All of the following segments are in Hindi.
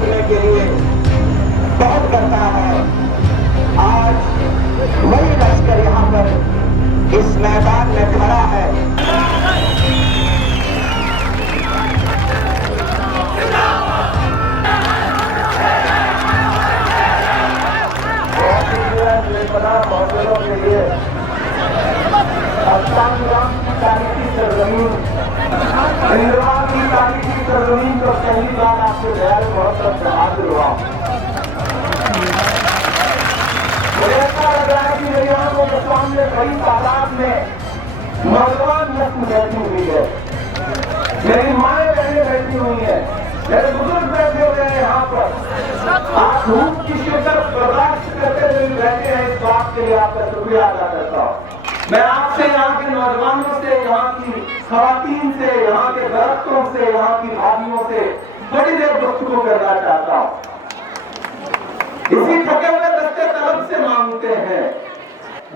रखने के लिए बहुत करता है। आज वही लश्कर यहाँ पर इस मैदान में खड़ा है। मौजूदों के लिए संग्राम की तारीखी सरजमीन, इंदिरा की तारीखी सरजमीन को पहली बार आपके दयाल महोत्सव से हाजिर हुआ। मुझे ऐसा लग रहा है कि मेरी आंखों के सामने बड़ी तादाद में नौजवान नस्ल बैठी हुई है, मेरी माएँ बहनें बैठी हुई है, मेरे बुजुर्ग बैठे हुए हैं यहाँ पर। आप धूप की शिद्दत बर्दाश्त करते हुए बैठे हैं, इस बात के लिए आपका शुक्रिया अदा करता हूँ। मैं आपसे, यहाँ के नौजवानों से, यहाँ की खवातीन से, यहाँ के दरख्तों से, यहाँ की भाभीियों से बड़ी देर गुफ्तगू करना चाहता हूँ। इसी थके हुए दस्ते तलब से मांगते हैं,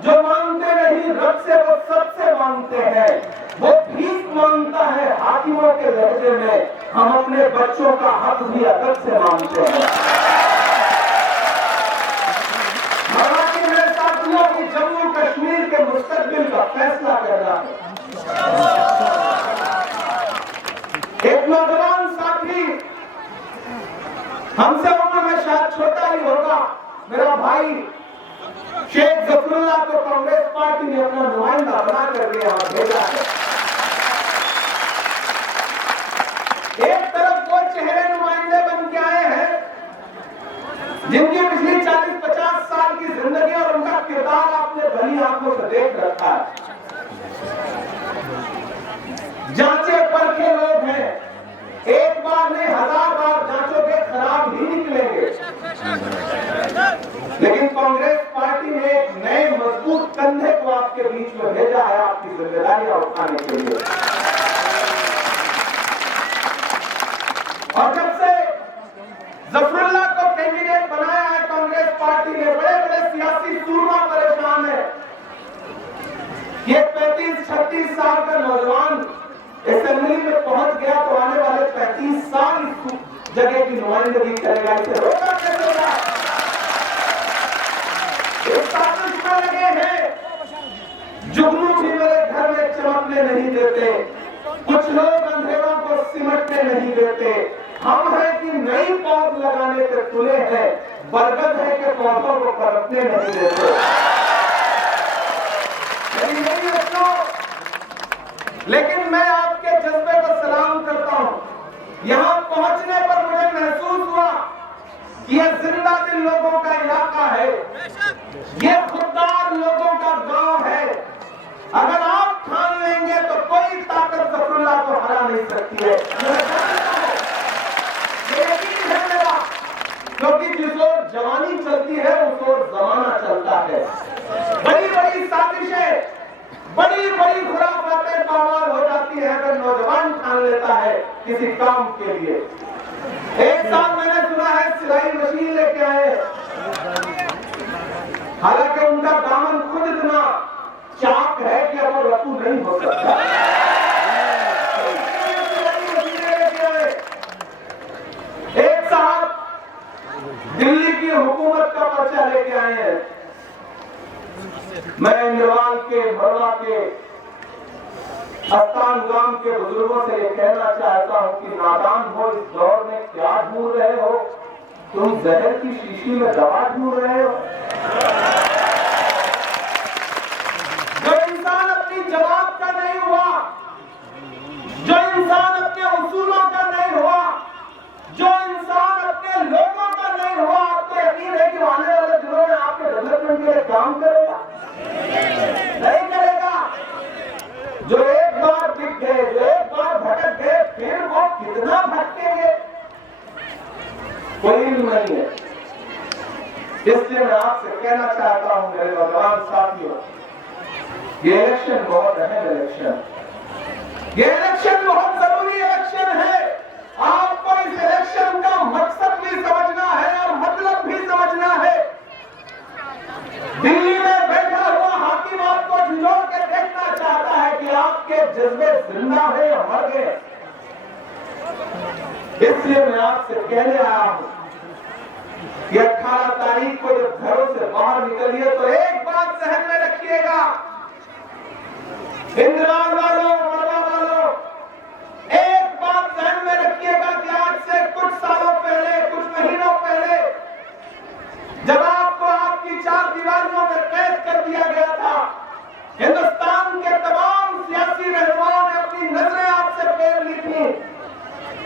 जो मांगते नहीं रब से वो सबसे मांगते हैं। वो भीख मांगता है हाकिमों के लहजे में, हम अपने बच्चों का हक भी अदब से मांगते हैं। हमारी मेरे साथियों की जम्मू कश्मीर के मुस्तकबिल का फैसला करना है। एक नौजवान साथी हमसे उम्र में शायद छोटा ही होगा, मेरा भाई शेख जफरुल्लाह को कांग्रेस पार्टी ने अपना नुमाइंदा बना करके यहां भेजा है। एक तरफ वो चेहरे नुमाइंदे बन के आए हैं जिनकी पिछली 40-50 साल की जिंदगी और उनका किरदार आपने भली आंखों से देख रखा है। जांचे परखे लोग हैं, एक बार नहीं 1000 बार जांचोगे खराब ही निकलेंगे। लेकिन कांग्रेस पार्टी ने एक नए मजबूत कंधे को आपके बीच में भेजा है आपकी जिम्मेदारियां उठाने के लिए। और जब से जफरुल्लाह को कैंडिडेट बनाया है कांग्रेस पार्टी ने, बड़े बड़े सियासी सूरमा परेशान है। ये 35-36 साल का नौजवान असेंबली में पहुंच गया तो आने वाले 35 साल इस जगह की नुमाइंदगी करेगा, इसे रोका कैसे होगा? इस साजिश में लगे हैं, जुगनू भी मेरे घर में चमकने नहीं देते, कुछ लोग अंधेरों को सिमटने नहीं देते। हम है कि नई पौध लगाने पे तुले हैं, बरगद है कि पौधों को पनपने नहीं देते। लेकिन मैं आपके जज्बे को सलाम करता हूं। यहां पहुंचने पर मुझे महसूस हुआ कि यह जिंदा दिल लोगों का इलाका है, ये खुददार लोगों का गांव है। अगर आप ठान लेंगे तो कोई ताकत जफरुल्लाह को हरा नहीं सकती है, ये यकीन है मेरा, क्योंकि जिस ओर जवानी चलती है उस ओर जमाना चलता है। बड़ी बड़ी साजिशें, बड़ी बड़ी खुराफातें पामाल हो जाती है अगर नौजवान ठान लेता है किसी काम के लिए। एक साल मैंने सुना है सिलाई मशीन लेके आए, हालांकि उनका दामन खुद इतना चाक है कि अब वो रफू नहीं हो सकता। एक साहब दिल्ली की हुकूमत का पर्चा लेके आए हैं। मैं इंद्रवाल के, भरवा के, अस्तान गांव के बुजुर्गों से ये कहना चाहता हूं कि नादान हो, इस दौर में क्या ढूंढ रहे हो तुम? जहर की शीशी में दवा ढूंढ रहे हो? जो इंसान अपनी जमात का नहीं हुआ, जो इंसान अपने उसूलों का नहीं हुआ, जो इंसान अपने लोगों का नहीं हुआ, आपको यकीन है कि आने वाले दिनों में आपके डेवलपमेंट के लिए काम करेगा? नहीं करेगा। जो एक बार दिख गए, जो एक बार भटक गए, फिर वो कितना भटकेंगे कोई नहीं है। इसलिए मैं आपसे कहना चाहता हूं मेरे नौजवान साथियों, ये इलेक्शन बहुत अहम इलेक्शन, ये इलेक्शन बहुत जरूरी इलेक्शन है। आपको इस इलेक्शन का मकसद भी समझना है और मतलब भी समझना है। दिल्ली में बैठा हुआ हाकिम आपको झुंझोड़ के देखना चाहता है कि आपके जज्बे जिंदा है या मर गए। इसलिए मैं आपसे कहने आया हूं कि 18 तारीख को जब घरों से बाहर निकलिए तो एक बात ध्यान में रखिएगा, इंद्राल वालों, मरवा वालों, एक बात ध्यान में रखिएगा कि आज से कुछ सालों पहले, कुछ महीनों पहले जब आपको आपकी 4 दीवारियों में कैद कर दिया गया था, हिंदुस्तान के तमाम सियासी रहनुमाओं ने अपनी नजरें आपसे फेर ली थी।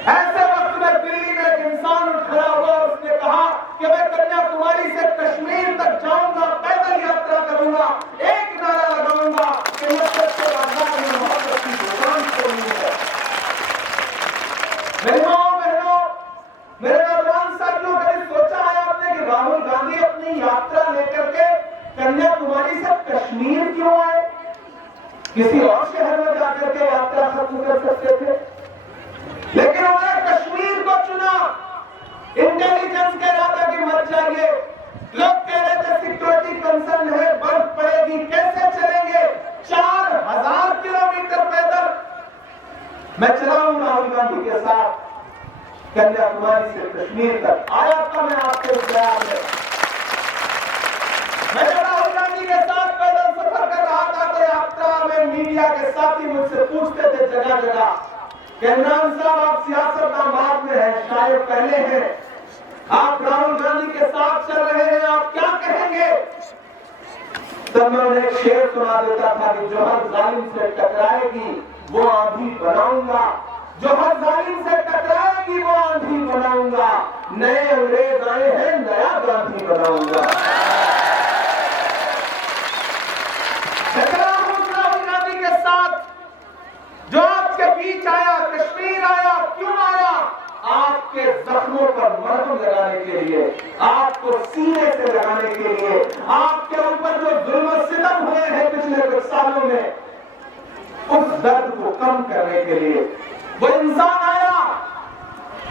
ऐसे वक्त में दिल्ली में एक इंसान उठ खड़ा हुआ और उसने कहा कि मैं कन्याकुमारी से कश्मीर तक जाऊंगा, पैदल यात्रा करूंगा, एक नारा लगाऊंगा कि मस्जिद के बाजार में मोहब्बत की दुकान खोलनी है। मेरी माओ बहनों, मेरे नौजवान साथियों, कभी सोचा है आपने कि राहुल गांधी अपनी यात्रा लेकर के कन्याकुमारी से कश्मीर क्यों आए? किसी और शहर में जाकर के यात्रा खत्म कर सकते थे, लेकिन उन्होंने कश्मीर को चुना। इंटेलिजेंस कह रहा था कि मत जाइए, लोग कह रहे थे सिक्योरिटी कंसर्न है, बर्फ पड़ेगी, कैसे चलेंगे? 4000 किलोमीटर पैदल मैं चला हूं राहुल गांधी के साथ कन्याकुमारी से कश्मीर तक। आया था मैं आपके प्यार में, मैं जब राहुल गांधी के साथ पैदल सफर कर रहा था तो यात्रा में मीडिया के साथी मुझसे पूछते थे जगह जगह कि इमरान साहब आप सियासतदान बाद में हैं, शायद पहले हैं, आप राहुल गांधी के साथ चल रहे हैं, आप क्या कहेंगे? तब मैं उन्हें एक शेर सुना देता था कि जो हर जालिम से टकराएगी वो आंधी बनाऊंगा, जो हर जालिम से टकराएगी वो आंधी बनाऊंगा, नए अंग्रेज आए हैं, नया गांधी बनाऊंगा। राहुल गांधी के साथ जो आपके बीच आया, कश्मीर आया, क्यों आया? आपके जख्मों पर मरहम लगाने के लिए, आपको सीने से लगाने के लिए, आपके ऊपर जो जुल्म सितम हुए हैं पिछले कुछ सालों में, उस दर्द को कम करने के लिए वो इंसान आया।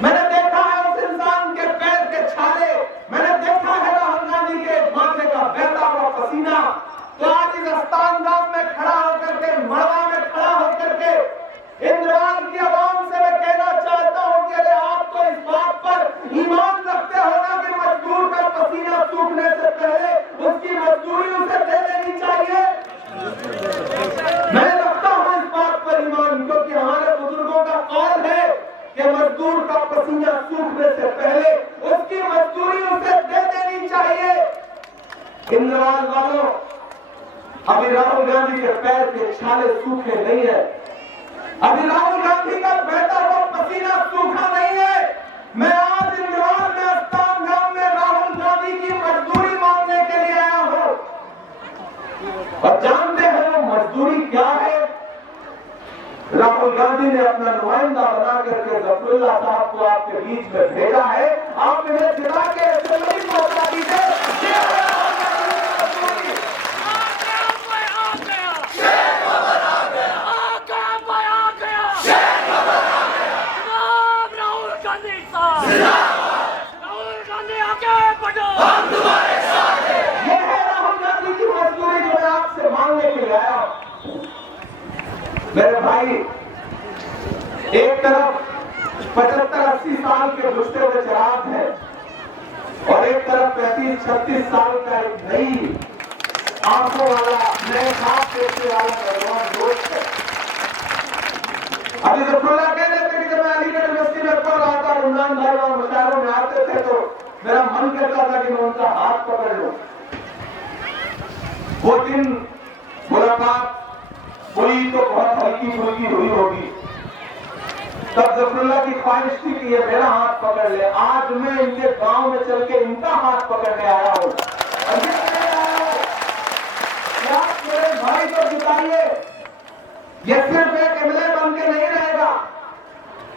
मैंने देखा है उस इंसान के पैर के छाले, मैंने देखा है राहुल गांधी के माथे का बहता हुआ पसीना। तो आज इस अस्तान गांव में खड़ा होकर के, मड़वा में खड़ा होकर के इंद्राल की आवाम से मैं कहना चाहता हूं कि अरे आप तो इस बात पर ईमान रखते हो ना कि मजदूर का पसीना सूखने से पहले उसकी मजदूरी उसे दे देनी चाहिए। मैं रखता हूं इस बात पर ईमान, क्योंकि हमारे बुजुर्गों का कौल है कि मजदूर का पसीना सूखने से पहले उसकी मजदूरी उसे दे देनी चाहिए। इंद्राल वालों, अभी राहुल गांधी के पैर के छाले सूखे नहीं है, अभी राहुल गांधी का बहता हुआ पसीना सूखा नहीं है। मैं आज इंदौर में अस्तान गांव में राहुल गांधी की मजदूरी मांगने के लिए आया हूं। और जानते हैं वो मजदूरी क्या है? राहुल गांधी ने अपना नुमाइंदा बना करके जफरुल्लाह साहब को आपके बीच में भेजा है। आप इन्हें जिला के असेंबली पहुंचा दीजिए। मेरे भाई, एक तरफ 75-80 साल के गुजरे हुए चिराग है और एक तरफ 35-36 साल का एक नई आंखों वाला, नए खास पेशे वाला नौजवान दोस्त है। अभी जो खुला कह देते कि जब मैं अलीगढ़ यूनिवर्सिटी में पढ़ रहा था, रमजान भाई वहां मुशायरों में आते थे तो मेरा मन करता था कि मैं उनका हाथ पकड़ लूं। वो दिन मुलाकात हुई तो बहुत हल्की फुल्की हुई होगी, तब जफरुल्लाह की ख्वाहिश थी कि ये मेरा हाथ पकड़ ले। आज मैं इनके गांव में चल के इनका हाथ पकड़ने आया हूं। आप मेरे भाई को जिताइए, ये सिर्फ एक एमएलए बन के नहीं रहेगा।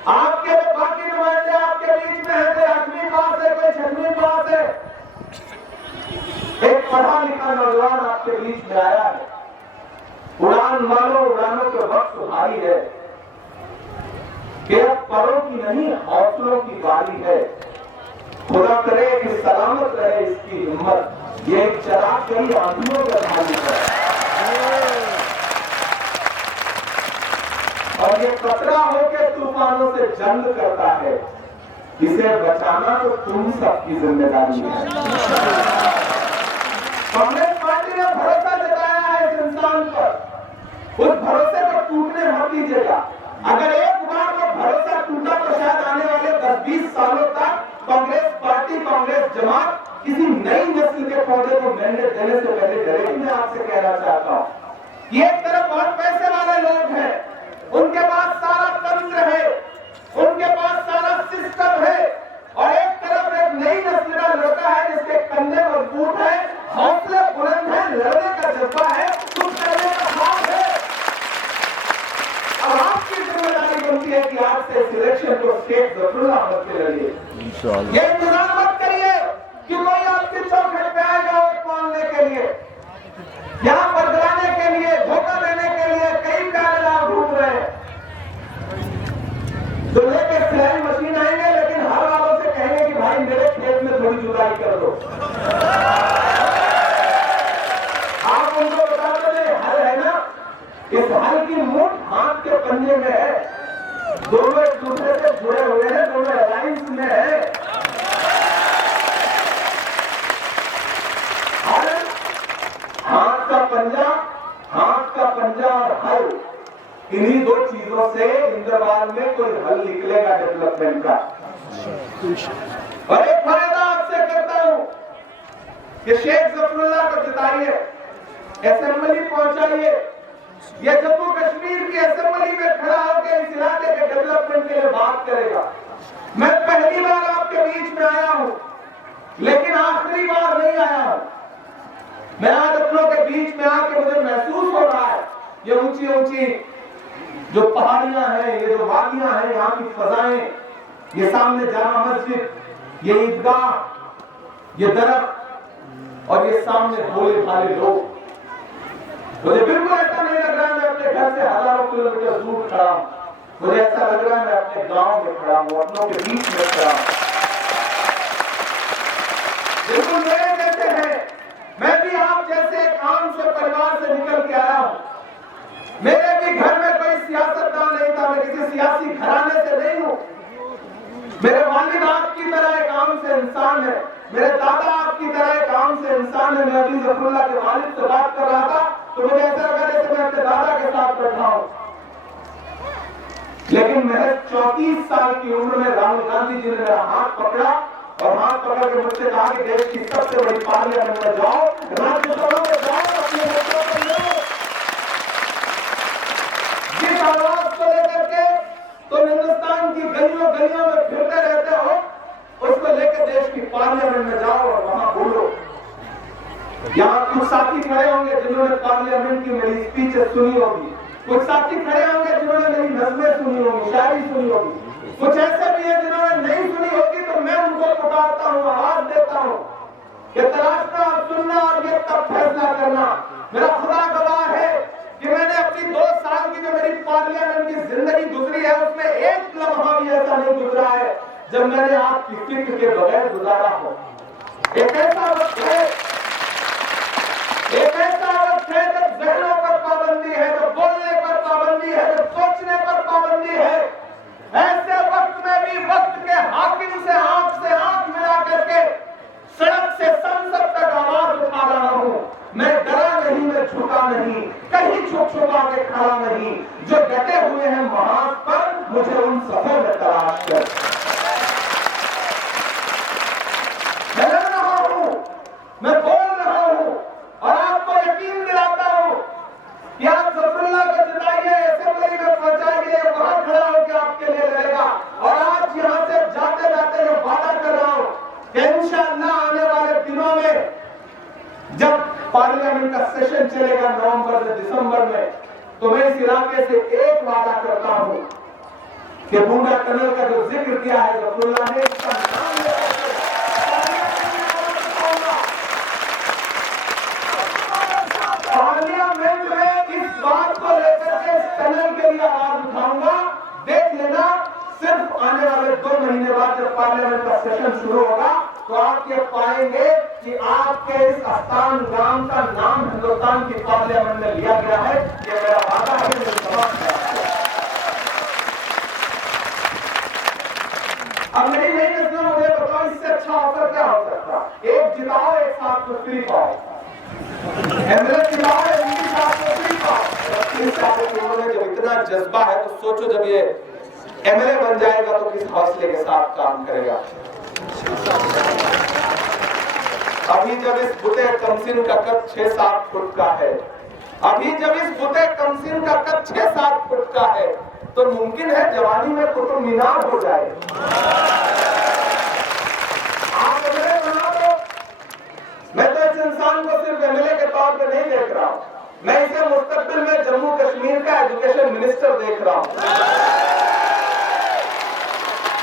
आपके जो बाकी नुमाइंदे आपके बीच में है, कोई 8वीं पास है, कोई 6वीं पास है, एक पढ़ा लिखा नौजवान आपके बीच में आया है। उड़ान वालों, उड़ानों के वक्त भारी है कि अब परों की नहीं हौसलों की बारी है। खुदा करे कि सलामत रहे इसकी हिम्मत, ये एक चराग कई आंधियों का मालिक है और ये कतरा होकर तूफानों से जंग करता है। इसे बचाना तो तुम सबकी जिम्मेदारी है। कांग्रेस पार्टी ने भरोसा जताया है इस इंसान पर, उस भरोसे को टूटने मत दीजिएगा। अगर एक बार वो भरोसा टूटा तो शायद आने वाले 10-20 सालों तक कांग्रेस पार्टी, कांग्रेस जमात किसी नई नस्ल के पौधे को मैंडेट देने से पहले डरेगी। मैं आपसे कहना चाहता हूं, एक तरफ बहुत पैसे वाले लोग हैं, उनके पास सारा तंत्र है, उनके पास सारा सिस्टम है, और एक तरफ एक नई नस्ल का लड़का है जिसके कंधे मजबूत है, हौसले बुलंद है, लड़ने का जज्बा है, कुछ करने का भाव है। अब आपकी जिम्मेदारी बनती है कि आज से सिलेक्शन को शेख जफरुल्लाह अहमद के लड़िए। ये इंतजार मत करिए कि कोई आपके चौखट पे आएगा वोट मांगने के लिए, यहां बदलाने के लिए, धोखा देने के लिए कई प्यारे लाभ ढूंढ रहे हैं। तो लेके सिलाई मशीन आएंगे, लेकिन हर वालों से कहेंगे कि भाई मेरे खेत में थोड़ी जुताई कर दो। आप उनको बता दो हल है ना, इस हल की मुठ हाथ के पंजे में है, दोनों एक दूसरे से जुड़े हुए हैं, दोनों अलायंस में है। हाथ का पंजा और हल, इन्हीं दो चीजों से इंद्रवाल में कोई हल निकलेगा डेवलपमेंट का। और एक फायदा आपसे करता हूं कि शेख जफरुल्लाह को जिताइए, असेंबली पहुंचाइए, ये जम्मू कश्मीर की असेंबली में खड़ा होकर इस इलाके के डेवलपमेंट के लिए बात करेगा। मैं पहली बार आपके बीच में आया हूं, लेकिन आखिरी बार नहीं आया हूं। मैं आज अपनों के बीच में आके मुझे महसूस हो रहा है, ये ऊंची ऊंची जो पहाड़ियां हैं, ये जो वादियां हैं, यहाँ की फजाएं, ये सामने जामा मस्जिद, ये ईदगाह, ये दरख्त और ये सामने भोले भाले लोग, मुझे बिल्कुल ऐसा नहीं लग रहा है मैं अपने घर से हजारों किलोमीटर दूर खड़ा हूं। मुझे ऐसा लग रहा है मैं अपने गांव में खड़ा हूं, अपनों के बीच में खड़ा हूं। बिल्कुल मेरे जैसे हैं, मैं भी आप जैसे एक आम से परिवार से निकल के आया हूं। मेरे भी घर में कोई सियासतदान नहीं था, मैं किसी सियासी घराने से नहीं हूं। मेरे वालिद आपकी तरह एक आम से इंसान है, मेरे दादा आपकी तरह एक आम से इंसान है। मैं अभी जफरुल्लाह के वालिद से बात कर रहा था तो मुझे ऐसा लगा जैसे मैं अपने दादा के साथ बैठा हूं। लेकिन महज 34 साल की उम्र में राहुल गांधी जी ने मेरा हाथ पकड़ा और हाथ पकड़ के मुझसे कहा कि देश की सबसे बड़ी पार्लियामेंट में जाओ, राज्यसभा में जाओ, अपने बच्चों को लो। जिस आवाज को लेकर के तुम हिंदुस्तान की गलियों गलियों में फिरते रहते हो, उसको लेकर देश की पार्लियामेंट में जाओ और वहां बोलो। यहाँ कुछ साथी खड़े होंगे जिन्होंने पार्लियामेंट की मेरी स्पीचेस सुनी होगी, कुछ साथी खड़े होंगे जिन्होंने मेरी नज़में सुनी होगी, शायरी सुनी होगी, कुछ ऐसे भी है जिन्होंने नहीं सुनी होगी। तो मैं उनको पुकारता हूँ, आवाज देता हूँ कि तलाशना और सुनना और ये तब फैसला करना। मेरा खुदा गवाह है कि मैंने अपनी 2 साल की जो मेरी पार्लियामेंट की जिंदगी गुजरी है, उसमें एक लम्हा भी ऐसा नहीं गुजरा है जब मैंने आपकी फिक्र के बगैर गुजारा हो। एक ऐसा वक्त है, एक ऐसा वक्त है जब जहनों पर पाबंदी है, जब बोलने पर पाबंदी है, जब सोचने पर पाबंदी है। ऐसे वक्त में भी वक्त के हाकिम से आंख मिला करके सड़क से संसद तक आवाज उठा रहा हूं। मैं डरा नहीं, मैं झुका नहीं, कहीं छुप छुपा के खड़ा नहीं। जो डटे हुए हैं महाज पर, मुझे उन सफर में तलाश कर। मैं लड़ रहा हूं, मैं बोल रहा हूं और आपको यकीन दिलाता हूं कि आप जफरुल्लाह को जिताइए, असेंबली में पहुंचाइए, वहां खड़ा होकर आपके लिए लड़ेगा। और आज यहां से जाते जाते मैं वादा कर रहा हूं कि इंशाअल्लाह आने वाले दिनों में जब पार्लियामेंट का सेशन चलेगा नवंबर में, दिसंबर में, तो मैं इस इलाके से एक वादा करता हूं कि बूंदा टनल का जो जिक्र किया है जफरुल्लाह ने, इसका नाम पार्लियामेंट में इस बात को लेकर के इस टनल के लिए आवाज उठाऊंगा। देख लेना, सिर्फ आने वाले 2 महीने बाद जब पार्लियामेंट का सेशन शुरू होगा तो आप ये पाएंगे कि आपके इस आस्थान गांव का नाम हिंदुस्तान की पार्लियामेंट में लिया गया है। ये मेरा वादा है, मेरी जवाब है। अब मेरी नई नस्ल मुझे बताओ इससे अच्छा ऑफर क्या हो सकता? एक जिताओ, एक साथ तो फ्री पाओ, एमएलए जिताओ, एक साथ तो फ्री पाओ। 30 साल की उम्र में जब इतना जज्बा है तो सोचो जब ये एमएलए बन जाएगा तो किस हौसले के साथ काम करेगा। अभी जब इस बुते कमसिन का कद 6-7 फुट का है, अभी जब इस बुते कमसिन का कद 6-7 फुट का है, तो मुमकिन है जवानी में कुतुब मीनार हो जाए। आप एमएलए बना दो। मैं तो इस इंसान को सिर्फ एमएलए के तौर पे नहीं देख रहा हूं, मैं इसे मुस्तकबिल में जम्मू कश्मीर का एजुकेशन मिनिस्टर देख रहा हूं।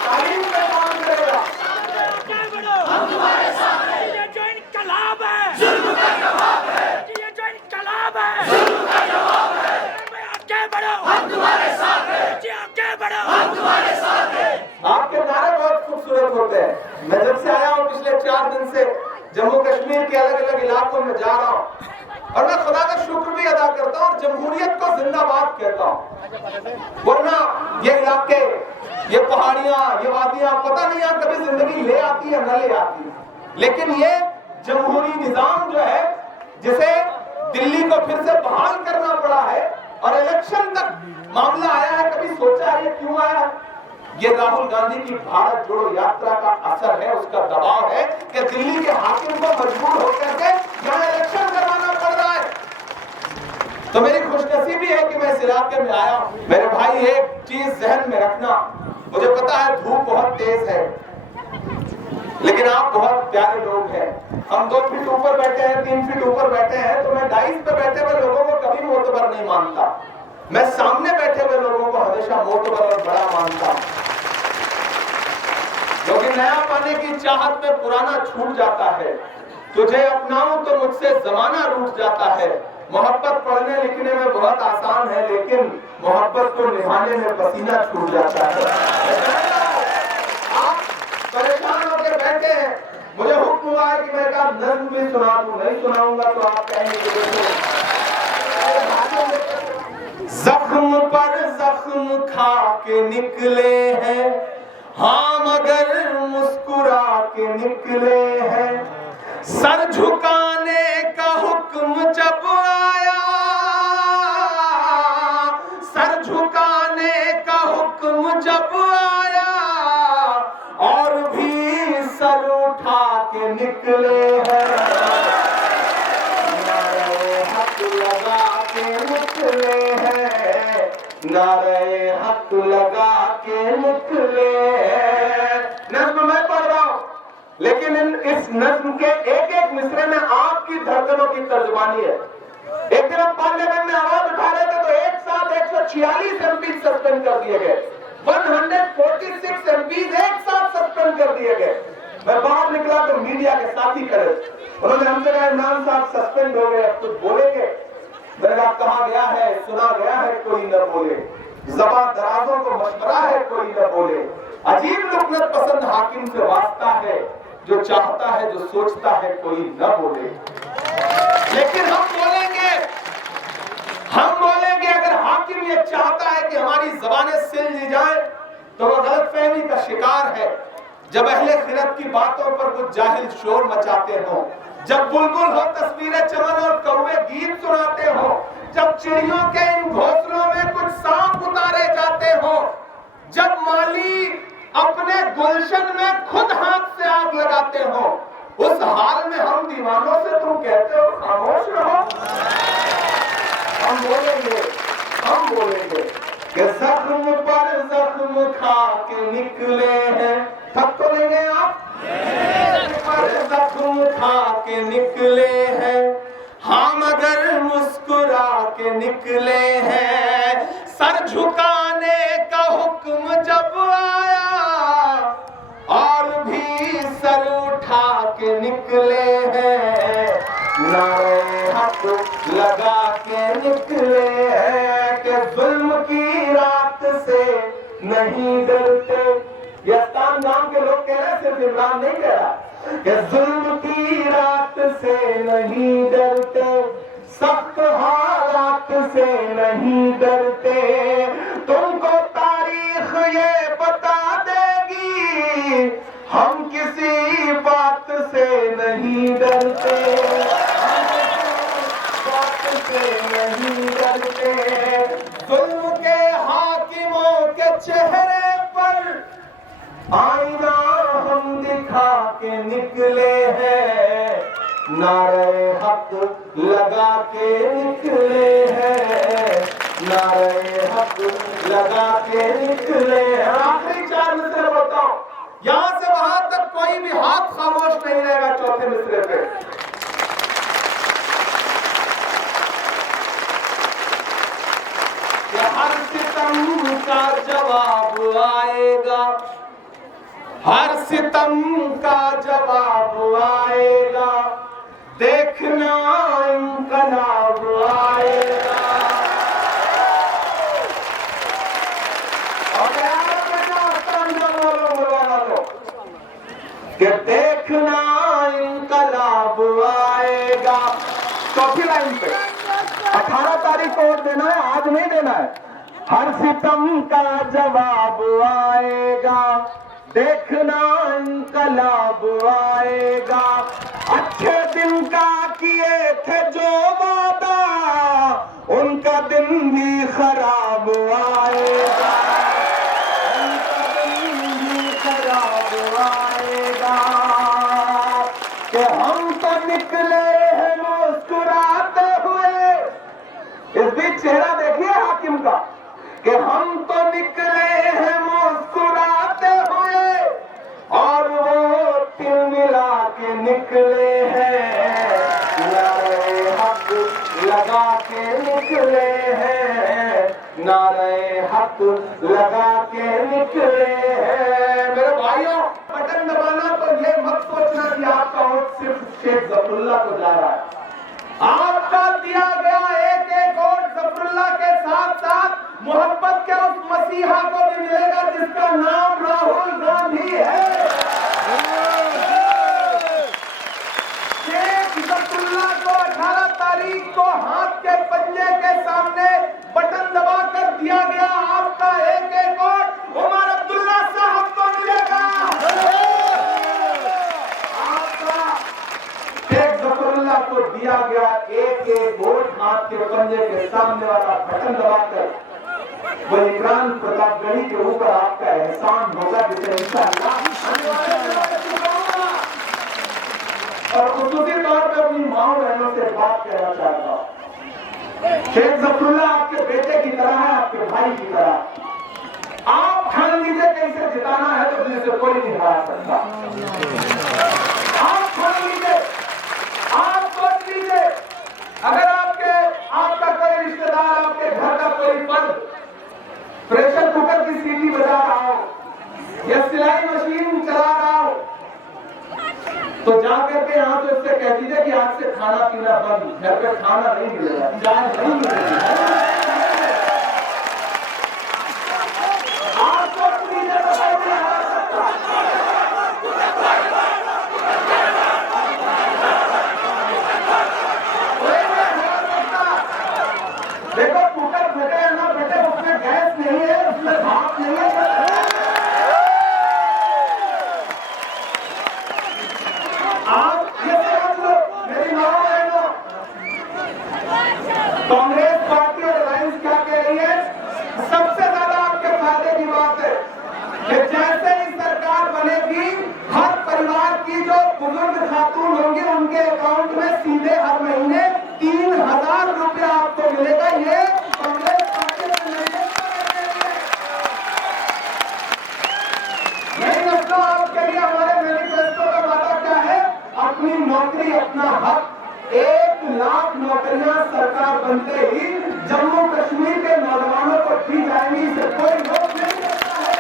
तालीम पे काम करेगा। हम तुम्हारे साथ हैं। ये जो इनकलाब है, जुल्म का जवाब है। ये जो इनकलाब है, जुल्म का जवाब है। आगे बढ़ो, हम तुम्हारे साथ हैं। जी आगे बढ़ो, हम तुम्हारे साथ हैं। आपके नारे बहुत खूबसूरत होते हैं। मैं जब से आया हूँ पिछले 4 दिन से जम्मू कश्मीर के अलग अलग इलाकों में जा रहा हूँ और मैं खुदा का शुक्र भी अदा करता हूँ और जमहूरियत को जिंदाबाद कहता हूँ। वरना ये इलाके, ये पहाड़ियां, ये वादियां पता नहीं यहाँ कभी जिंदगी ले आती है न ले आती, लेकिन ये जमहूरी निजाम जो है जिसे दिल्ली को फिर से बहाल करना पड़ा है और इलेक्शन तक मामला आया है, कभी सोचा है ये क्यों आया है? ये राहुल गांधी की भारत जोड़ो यात्रा का असर है, उसका दबाव है कि दिल्ली के हाकिम को मजबूर होकर के यहाँ इलेक्शन करवाना पड़ रहा है। तो मेरी खुशनसीबी है कि मैं इस इलाके में आया हूँ। मेरे भाई एक चीज जहन में रखना, मुझे पता है धूप बहुत तेज है, लेकिन आप बहुत प्यारे लोग हैं। हम 2 फीट ऊपर बैठे हैं, 3 फीट ऊपर बैठे हैं, तो मैं डाइस पे बैठे हुए लोगों को कभी मोतबर नहीं मानता। मैं सामने बैठे हुए लोगों को हमेशा मोतबर और बड़ा मानता हूं, क्योंकि नया पाने की चाहत में पुराना छूट जाता है। तुझे अपनाऊं तो मुझसे जमाना रूठ जाता है। मोहब्बत पढ़ने लिखने में बहुत आसान है, लेकिन मोहब्बत को निभाने में पसीना छूट जाता है। आप परेशान होकर बैठे हैं, मुझे हुक्म हुआ है कि मैं एक नज्म भी सुना दूं। नहीं सुनाऊंगा तो आप कहेंगे जख्म पर जख्म खा के निकले हैं, हाँ मगर मुस्कुरा के निकले हैं। सर झुकाने का हुक्म जब आया, सर झुकाने का हुक्म जब आया, और भी सर उठा के निकले हैं। नारे हक लगा के निकले हैं, नारे हक लगा के निकले हैं। नज्म मैं पढ़ रहा हूं, लेकिन इस नज्म के एक एक मिसरे में आपकी धड़कनों की तर्जुमानी है। एक दिन हम पार्लियामेंट में आवाज उठा रहे थे तो एक साथ 146 एमपी सस्पेंड कर दिए गए, 146 एमपी एक साथ सस्पेंड कर दिए गए। मैं बाहर निकला तो मीडिया के साथी खड़े, उन्होंने हमसे कहा इमरान साहब सस्पेंड हो गए, अब कुछ बोलेंगे? मैंने कहा कहा गया है, सुना गया है, कोई न बोले। ज़बां दराजों को मशवरा है, कोई न बोले। अजीब लुकनत पसंद हाकिम से वास्ता है, जो चाहता है जो सोचता है कोई न बोले। लेकिन हम बोलेंगे, हम बोलेंगे। अगर हाकिम ये चाहता है कि हमारी जबानें सिल ली जाए तो वह गलतफहमी का शिकार है। जब अहले खिरत की बातों पर कुछ जाहिल शोर मचाते हो, जब बुलबुल हो तस्वीरें चमन और कौवे गीत सुनाते हो, जब चिड़ियों के इन घोंसलों में कुछ सांप उतारे जाते हो, जब माली अपने गुलशन में खुद हाथ से आग लगाते हो, उस हाल में हम दीवानों से तुम कहते हो खामोश रहो। हम बोलेंगे, हम बोलेंगे कि जख्म पर जख्म खा के निकले हैं। थक तो लेंगे आप? पर जख्म खा के निकले हैं, हाँ मगर मुस्कुरा के निकले हैं। सर झुकाने का हुक्म जब आया, और भी सर उठा के निकले हैं। नारे हक लगा के निकले हैं कि जुल्म की रात से नहीं डरते। यस्तान नाम के लोग कह रहे हैं, सिर्फ इमरान नहीं कह रहा, कि जुल्म की रात से नहीं डरते, सख्त हालात से नहीं डरते। तुमको तारीख ये बता देगी हम किसी बात से नहीं डरते, बात से नहीं डरते। जुल्म के हाकिमों के चेहरे पर आईना हम दिखा के निकले हैं, नारे हक लगा के निकले हैं, नारे हक लगा के निकले हैं। आखिरी 4 मिसरे बताओ, यहां से वहां तक कोई भी हाथ खामोश नहीं रहेगा। चौथे मिसरे पे हर सितम का जवाब आएगा, हर सितम का जवाब आएगा, देखना इंकलाब आएगा। और कि देखना इंकलाब आएगा। चौथी लाइन पे 18 तारीख को वोट देना है, आज नहीं देना है। हर सितम का जवाब आएगा, देखना इंकलाब आएगा। अच्छे दिन का किए थे जो वादा, उनका दिन भी खराब आएगा, उनका दिन भी खराब आएगा। कि हम तो निकले हैं मुस्कुराते हुए, इस बीच चेहरा देखिए हाकिम का, कि हम तो निकले हैं मुस्कुराते हुए और वो तिल मिला के निकले हैं, नारे हक लगा के निकले हैं, नारे हक लगा के निकले हैं। मेरे भाइयों, बटन दबाना तो ये मत सोचना कि आपका वोट सिर्फ शेख जफरुल्लाह को जा रहा है। आपका दिया गया एक एक वोट जफरुल्लाह के साथ साथ मोहब्बत के उस मसीहा को भी मिलेगा जिसका नाम राहुल गांधी है। शेख जफरुल्लाह को 18 तारीख को हाथ के पंजे के सामने बटन दबाकर दिया गया आपका एक एक वोट उमर अब्दुल्ला साहब को मिलेगा। आपका शेख जफरुल्लाह को दिया गया एक एक वोट हाथ के पंजे के सामने वाला बटन दबाकर वो इमरान प्रतापगढ़ी के ऊपर आपका एहसान होगा, जिसे इंशाअल्लाह और खुसूसी तौर पर अपनी माँ बहनों से बात करना चाहता हूँ। शेख जफरुल्लाह आपके बेटे की तरह है, आपके भाई की तरह। आप ठान लीजिए कि इसे जिताना है तो अपने से कोई नहीं हरा सकता। आप ठान लीजिए, आप सोच लीजिए, अगर आपका कोई रिश्तेदार, आपके घर का कोई फर्द प्रेशर कुकर की सीटी बजा रहा हो या सिलाई मशीन चला रहा हो, तो जाकर के यहाँ तो इससे कह दीजिए कि आज से खाना पीना बंद, घर पे खाना नहीं मिलेगा, चाय नहीं मिलेगी। आपको देखो कुकर फटे या ना फटे, उसमें गैस नहीं है, उसमें भाप नहीं है। आप ये समझ लो मेरी माओ बहनों, कांग्रेस पार्टी और अलायंस क्या कह रही है? सबसे ज्यादा आपके फायदे की बात है कि जैसे ही सरकार बनेगी, हर परिवार की जो बुजुर्ग खातून होंगी उनके अकाउंट में सीधे हर महीने 3000 रुपया आपको मिलेगा। ये कांग्रेस पार्टी नहीं दोस्तों, आपके लिए हमारे मैनिफेस्टो का वादा क्या है? अपनी नौकरी, अपना हक। 1 लाख नौकरियां सरकार बनते ही जम्मू कश्मीर के नौजवानों को दी जाएंगी, इसे कोई रोक नहीं सकता है।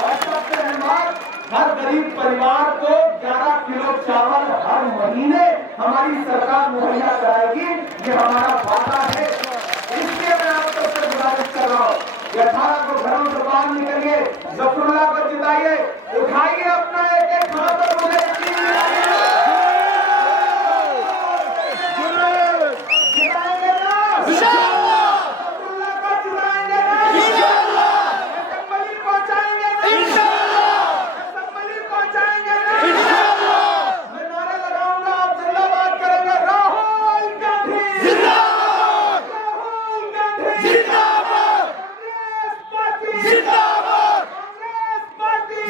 और सबसे अहम बात, हर गरीब परिवार को 11 किलो चावल हर महीने हमारी सरकार मुहैया कराएगी, ये हमारा वादा है। इसलिए मैं आप सबसे गुजारिश कर रहा हूँ, 18 को घरों से बाहर निकलिए, जफरुल्लाह को जिताइए, उठाइए अपना एक एक हाथ और मुझे जिताएंगे ना, जफरुल्लाह को जिताएंगे ना, असेंबली पहुंचाएंगे ना।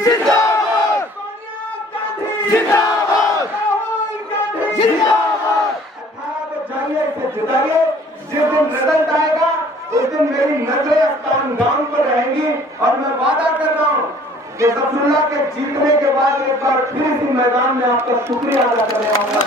जिंदाबाद, सोनिया गांधी जिंदाबाद, राहुल गांधी जिंदाबाद। 18 को जाइए, इसे जिताइए। जिस दिन रिजल्ट आएगा उस दिन मेरी नजरें अस्तान गांव पर रहेंगी और मैं वादा कर रहा हूं कि सफरुल्ला के जीतने के बाद एक बार फिर इसी मैदान में आपका शुक्रिया अदा करने आऊंगा।